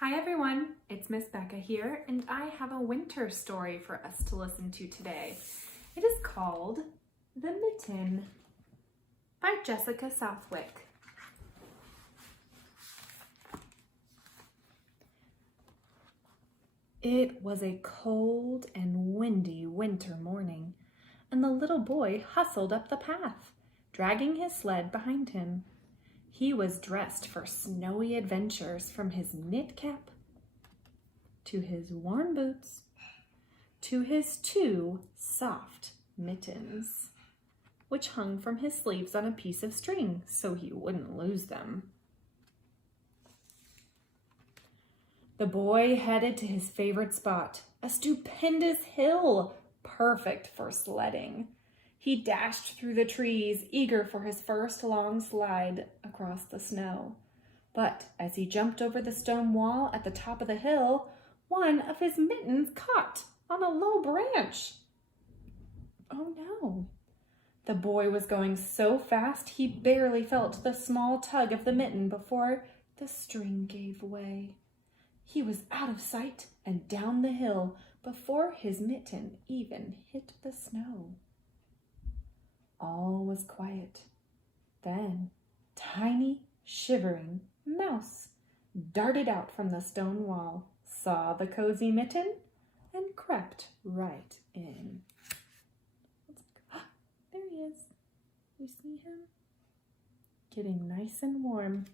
Hi everyone, it's Miss Becca here, and I have a winter story for us to listen to today. It is called The Mitten by Jessica Southwick. It was a cold and windy winter morning, and the little boy hustled up the path, dragging his sled behind him. He was dressed for snowy adventures, from his knit cap to his warm boots to his 2 soft mittens, which hung from his sleeves on a piece of string so he wouldn't lose them. The boy headed to his favorite spot, a stupendous hill, perfect for sledding. He dashed through the trees, eager for his first long slide across the snow. But as he jumped over the stone wall at the top of the hill, one of his mittens caught on a low branch. Oh no! The boy was going so fast he barely felt the small tug of the mitten before the string gave way. He was out of sight and down the hill before his mitten even hit the snow. All was quiet. Then, tiny, shivering mouse darted out from the stone wall, saw the cozy mitten, and crept right in. There he is. You see him? Getting nice and warm.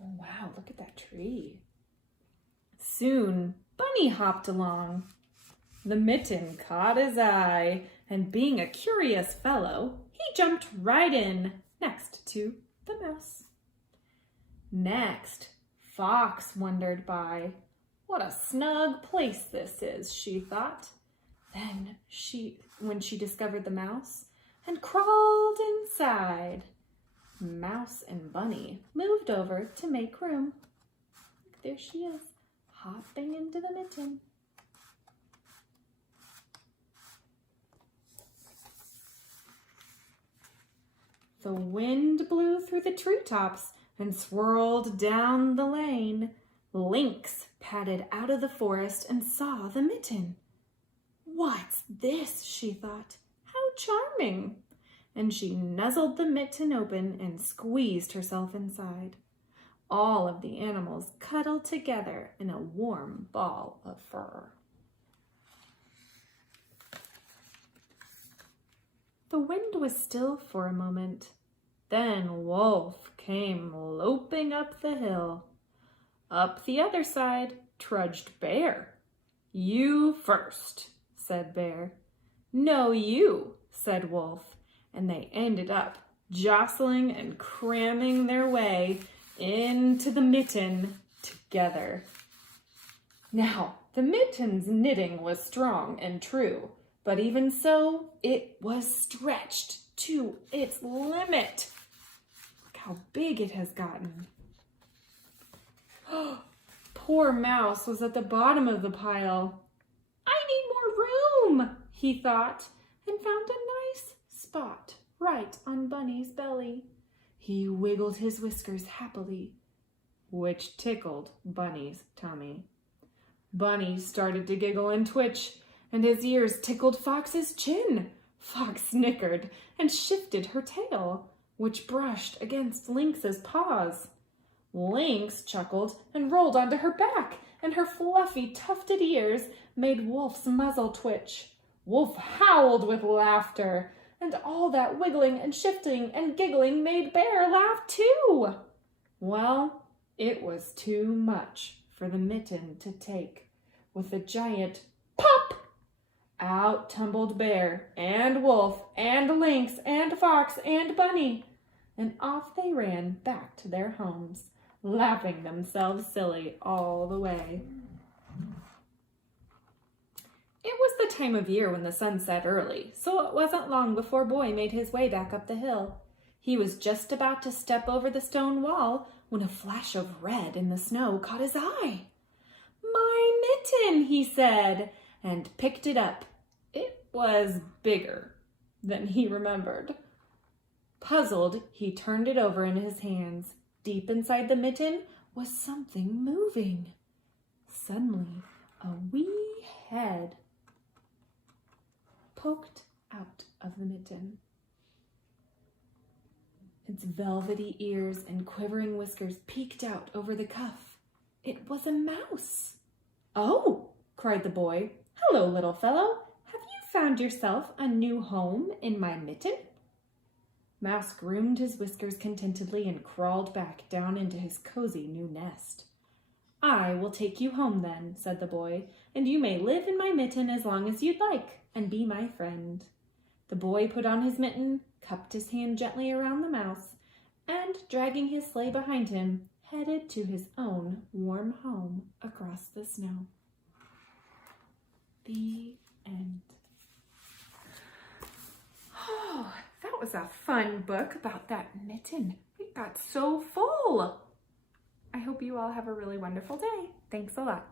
Oh, wow, look at that tree. Soon, Bunny hopped along. The mitten caught his eye, and being a curious fellow, he jumped right in next to the mouse. Next, Fox wandered by. What a snug place this is, she thought. Then when she discovered the mouse and crawled inside, Mouse and Bunny moved over to make room. There she is, hopping into the mitten. The wind blew through the treetops and swirled down the lane. Lynx padded out of the forest and saw the mitten. What's this? She thought. How charming! And she nuzzled the mitten open and squeezed herself inside. All of the animals cuddled together in a warm ball of fur. The wind was still for a moment. Then Wolf came loping up the hill. Up the other side trudged Bear. You first, said Bear. No, you, said Wolf, and they ended up jostling and cramming their way into the mitten together. Now, the mitten's knitting was strong and true, but even so, it was stretched to its limit. Look how big it has gotten. Poor Mouse was at the bottom of the pile. I need more room, he thought, and found a nice spot right on Bunny's belly. He wiggled his whiskers happily, which tickled Bunny's tummy. Bunny started to giggle and twitch, and his ears tickled Fox's chin. Fox snickered and shifted her tail, which brushed against Lynx's paws. Lynx chuckled and rolled onto her back, and her fluffy, tufted ears made Wolf's muzzle twitch. Wolf howled with laughter, and all that wiggling and shifting and giggling made Bear laugh too. Well, it was too much for the mitten to take. With a giant pop, out tumbled Bear and Wolf and Lynx and Fox and Bunny, and off they ran back to their homes, laughing themselves silly all the way. It was the time of year when the sun set early, so it wasn't long before Boy made his way back up the hill. He was just about to step over the stone wall when a flash of red in the snow caught his eye. My mitten, he said, and picked it up. It was bigger than he remembered. Puzzled, he turned it over in his hands. Deep inside the mitten was something moving. Suddenly, a wee head poked out of the mitten. Its velvety ears and quivering whiskers peeked out over the cuff. It was a mouse. "Oh," cried the boy. "Hello, little fellow. Have you found yourself a new home in my mitten?" Mouse groomed his whiskers contentedly and crawled back down into his cozy new nest. "I will take you home then," said the boy, "and you may live in my mitten as long as you'd like and be my friend." The boy put on his mitten, cupped his hand gently around the mouse, and, dragging his sleigh behind him, headed to his own warm home across the snow. The end. Oh, that was a fun book about that mitten. It got so full. I hope you all have a really wonderful day. Thanks a lot.